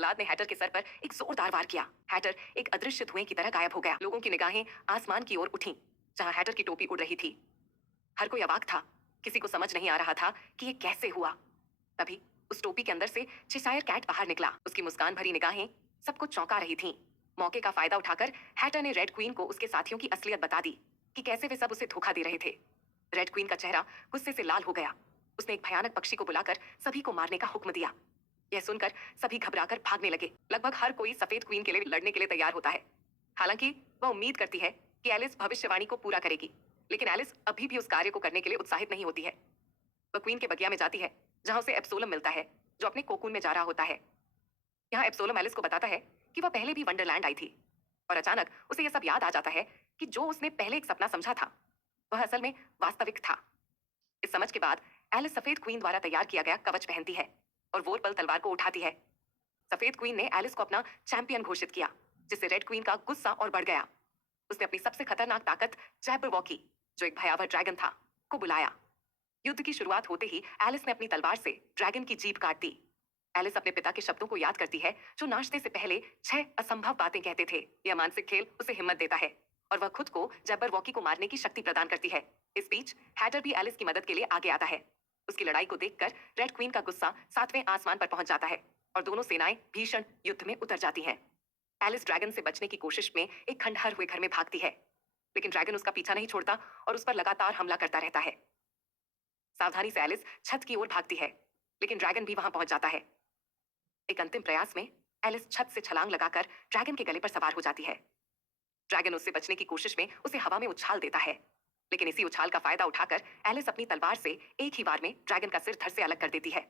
जल्लाद ने हैटर के सर पर एक जोरदार वार किया। हैटर एक अदृश्य धुएं की तरह गायब हो गया। लोगों की निगाहें आसमान की ओर उठी जहां हैटर की टोपी उड़ रही थी। हर कोई अवाक था। किसी को समझ नहीं आ रहा था कि ये कैसे हुआ। तभी उस टोपी के अंदर से चेशायर कैट बाहर निकला। उसकी मुस्कान भरी निगाहें सबको चौंका रही थीं। मौके का फायदा उठाकर हैटर ने रेड क्वीन को उसके साथियों की असलियत बता दी कि कैसे वे सब उसे धोखा दे रहे थे। रेड क्वीन का चेहरा गुस्से से लाल हो गया। उसने एक भयानक पक्षी को बुलाकर सभी को मारने का हुक्म दिया। यह सुनकर सभी घबराकर भागने लगे। लगभग हर कोई सफेद क्वीन के लिए लड़ने के लिए तैयार होता है। हालांकि वह उम्मीद करती है कि एलिस भविष्यवाणी को पूरा करेगी, लेकिन एलिस अभी भी उस कार्य को करने के लिए उत्साहित नहीं होती है। वह क्वीन के बगिया में जाती है जहां उसे एब्सोलम मिलता है जो अपने कोकून में जा रहा होता है। यहाँ एब्सोलम एलिस को बताता है कि वह पहले भी वंडरलैंड आई थी और अचानक उसे यह सब याद आ जाता है कि जो उसने पहले एक सपना समझा था वह असल में वास्तविक था। इस समझ के बाद एलिस सफेद क्वीन द्वारा तैयार किया गया कवच पहनती है और वोरपल तलवार को उठाती है। सफेद क्वीन ने एलिस को अपना चैंपियन घोषित किया, जिससे रेड क्वीन का गुस्सा और बढ़ गया। उसने अपनी सबसे खतरनाक ताकत जैबरवॉकी, जो एक भयावह ड्रैगन था, को बुलाया। युद्ध की शुरुआत होते ही एलिस ने अपनी तलवार से ड्रैगन की जीभ काट दी। एलिस अपने पिता के शब्दों को याद करती है जो नाश्ते से पहले 6 असंभव बातें कहते थे। यह मानसिक खेल उसे हिम्मत देता है और वह खुद को जैबरवॉकी को मारने की शक्ति प्रदान करती है। इस बीच हैटर भी एलिस की मदद के लिए आगे आता है। उसकी लड़ाई को देखकर रेड क्वीन का गुस्सा 7वें आसमान पर पहुंच जाता है और दोनों सेनाएं भीषण युद्ध में उतर जाती हैं। एलिस ड्रैगन से बचने की कोशिश में एक खंडहर हुए घर में भागती है, लेकिन ड्रैगन उसका पीछा नहीं छोड़ता और उस पर लगातार हमला करता रहता है। सावधानी से एलिस छत की ओर भागती है, लेकिन ड्रैगन भी वहां पहुंच जाता है। एक अंतिम प्रयास में एलिस छत से छलांग लगाकर ड्रैगन के गले पर सवार हो जाती है। ड्रैगन उससे बचने की कोशिश में उसे हवा में उछाल देता है, लेकिन इसी उछाल का फायदा उठाकर एलिस अपनी तलवार से एक ही बार में ड्रैगन का सिर धड़ से अलग कर देती है।